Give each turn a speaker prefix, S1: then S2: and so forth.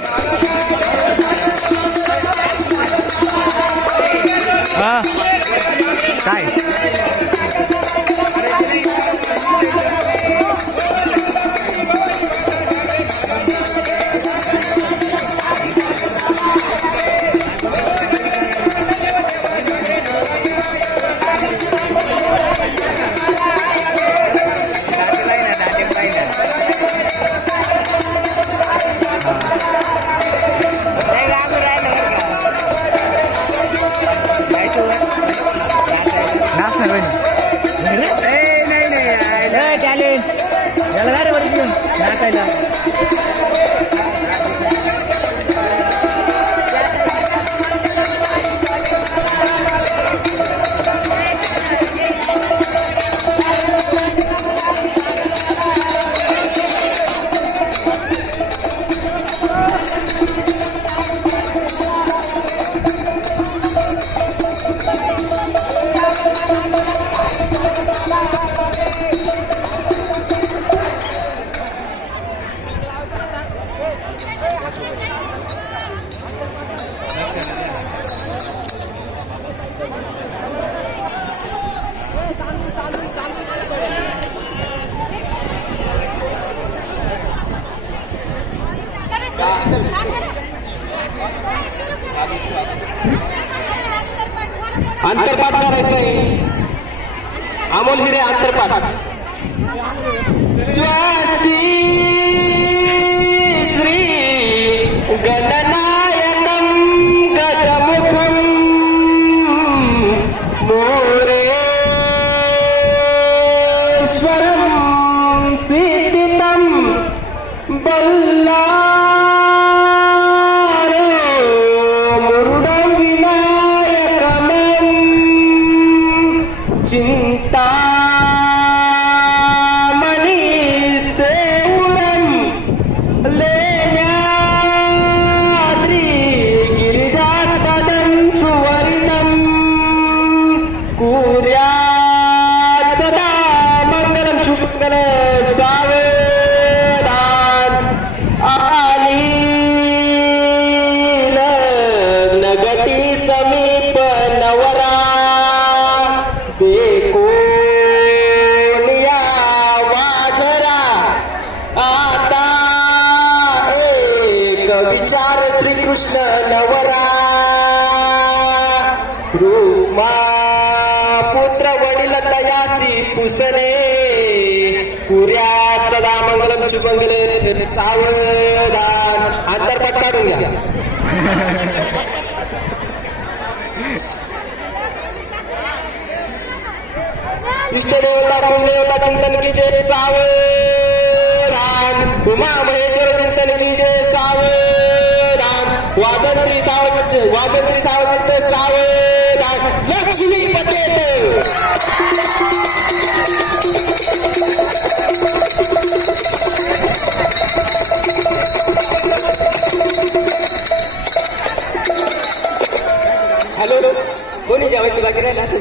S1: Thank you.
S2: எவ்வளோ நேரம் வரைக்கும் நாட்டா
S3: अंतरपाठ करायचंय अमोल हिरे अंतरपाठ स्वस्ती สิติตัมบัลลา विचार श्रीकृष्ण नवरा. रुमा पुत्र वडील तयासी पुसने. पुऱ्या सदा मंगलम शुभंगल सावधान. अंतर्पट काढून घ्या. इष्टदेवता कुलदेवता चिंतन की जय सावधान. उमा वादंत्री सावंत वादंत्री सावंत सावध लक्ष्मी
S4: हॅलो कोणी जेवायचं बाकी राहिलं असं